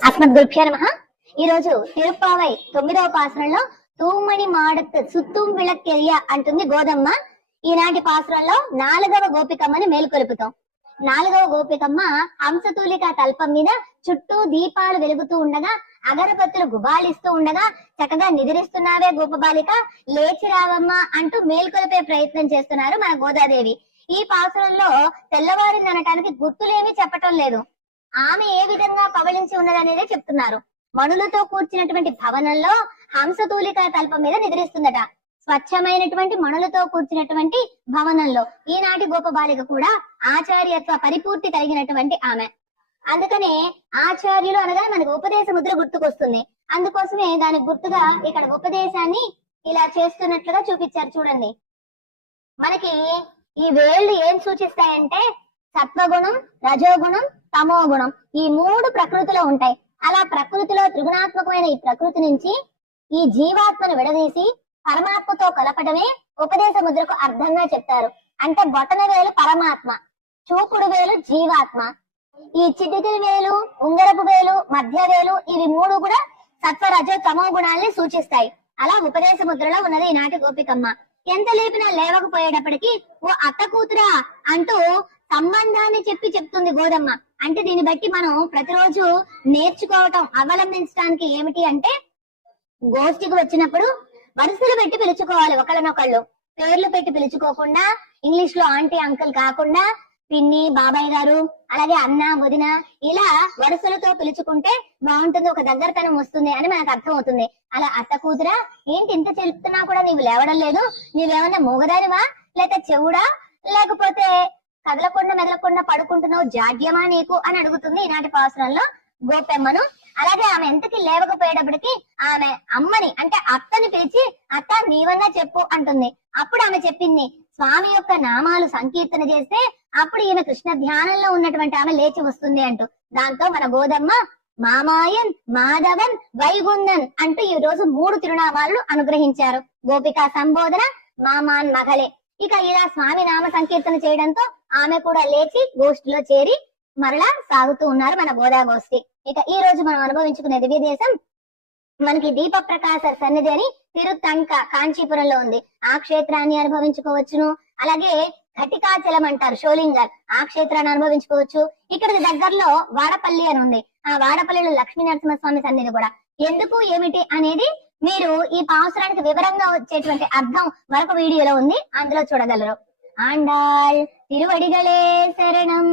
అస్మద్గురుభ్యో నమః. ఈ రోజు తిరుప్పావై 9వ పాసురంలో తూమణి మాడత్ సుత్తుం విళక్కెయ్య అంటుంది గోదమ్మ. ఈనాటి పాసురంలో 4వ గోపికమ్మని మేలుకొలుపుతాం. 4వ గోపికమ్మ హంసతూలిక తల్పం మీద చుట్టూ దీపాలు వెలుగుతూ ఉండగా, అగరబత్తులు గుబాళిస్తూ ఉండగా, చక్కగా నిద్రిస్తున్నావే గోపబాలిక, లేచి రావమ్మా అంటూ మేల్కొలిపే ప్రయత్నం చేస్తున్నారు మన గోదాదేవి. ఈ పాసురంలో తెల్లవారిని అనటానికి గుర్తులేమీ చెప్పటం లేదు. ఆమె ఏ విధంగా పవళించి ఉన్నదనేదే చెప్తున్నారు. మణులతో కూర్చున్నటువంటి భవనంలో హంసతూలిక తల్పం మీద నిద్రిస్తుందట. స్వచ్ఛమైనటువంటి మణులతో కూర్చున్నటువంటి భవనంలో ఈనాటి గోపబాలిక కూడా ఆచార్యత్వ పరిపూర్తి కలిగినటువంటి ఆమె. అందుకనే ఆచార్యులు అనగా మనకు ఉపదేశ ముద్ర గుర్తుకొస్తుంది. అందుకోసమే దానికి గుర్తుగా ఇక్కడ ఉపదేశాన్ని ఇలా చేస్తున్నట్లుగా చూపించారు. చూడండి, మనకి ఈ వేళ్లు ఏం సూచిస్తాయంటే సత్వగుణం, రజోగుణం, తమో గుణం, ఈ 3 ప్రకృతిలో ఉంటాయి. అలా ప్రకృతిలో త్రిగుణాత్మకమైన ఈ ప్రకృతి నుంచి ఈ జీవాత్మను విడదీసి పరమాత్మతో కలపడమే ఉపదేశ ముద్రకు అర్థంగా చెప్తారు. అంటే బొటన వేలు పరమాత్మ, చూపుడు వేలు జీవాత్మ, ఈ చిటికి వేలు, ఉంగరపు వేలు, మధ్య వేలు, ఇవి 3 కూడా సత్వ రజ తమో గుణాల్ని సూచిస్తాయి. అలా ఉపదేశ ముద్రలో ఉన్నది ఈనాటి గోపికమ్మ. ఎంత లేపినా లేవకపోయేటప్పటికి ఓ అత్త కూతురా అంటూ సంబంధాన్ని చెప్తుంది గోదమ్మ. అంటే దీన్ని బట్టి మనం ప్రతిరోజు నేర్చుకోవటం, అవలంబించడానికి ఏమిటి అంటే, గోష్ఠికి వచ్చినప్పుడు వరుసలు పెట్టి పిలుచుకోవాలి. ఒకళ్ళనొకళ్ళు పేర్లు పెట్టి పిలుచుకోకుండా, ఇంగ్లీష్ లో ఆంటీ అంకుల్ కాకుండా పిన్ని, బాబాయ్ గారు, అలాగే అన్న, వదిన, ఇలా వరుసలతో పిలుచుకుంటే బాగుంటుంది, ఒక దగ్గరతనం వస్తుంది అని మనకు అర్థం అవుతుంది. అలా అత్త కూతురా, ఏంటి ఇంత చెప్తున్నా కూడా నీవు లేవడం లేదు, నీవేమన్నా మూగదానివా, లేక చెవుడా, లేకపోతే కదలకుండా మెదలకుండా పడుకుంటున్నావు, జాడ్యమా నీకు అని అడుగుతుంది ఈనాటి పాసురంలో గోపెమ్మను. అలాగే ఆమె ఎంతకి లేవకపోయేటప్పటికి ఆమె అమ్మని అంటే అత్తని పిలిచి, అత్త నీవన్నా చెప్పు అంటుంది. అప్పుడు ఆమె చెప్పింది, స్వామి యొక్క నామాలు సంకీర్తన చేస్తే అప్పుడు ఈమె కృష్ణ ధ్యానంలో ఉన్నటువంటి ఆమె లేచి వస్తుంది అంటూ. దాంతో మన గోదమ్మ మామాయన్, మాధవన్, వైగుందన్ అంటూ ఈ రోజు 3 తిరునామాలను అనుగ్రహించారు. గోపికా సంబోధన, మామాన్ మగలే. ఇక ఇలా స్వామి నామ సంకీర్తన చేయడంతో ఆమె కూడా లేచి గోష్ఠిలో చేరి మరలా సాగుతూ ఉన్నారు మన గోదా గోష్ఠి. ఇక ఈ రోజు మనం అనుభవించుకునే దివ్య దేశం మనకి దీప ప్రకాశ సన్నిధి అని తిరుత్తంక కాంచీపురంలో ఉంది. ఆ క్షేత్రాన్ని అనుభవించుకోవచ్చును. అలాగే ఘటికాచలం అంటారు షోలింగర్, ఆ క్షేత్రాన్ని అనుభవించుకోవచ్చు. ఇక్కడికి దగ్గరలో వాడపల్లి అని ఉంది. ఆ వాడపల్లిలో లక్ష్మీ నరసింహస్వామి సన్నిధి కూడా. ఎందుకు ఏమిటి అనేది మీరు ఈ పాసురానికి వివరంగా వచ్చేటువంటి అర్థం మరొక వీడియోలో ఉంది, అందులో చూడగలరు. ఆండాళ్ తిరువడిగలే శరణం.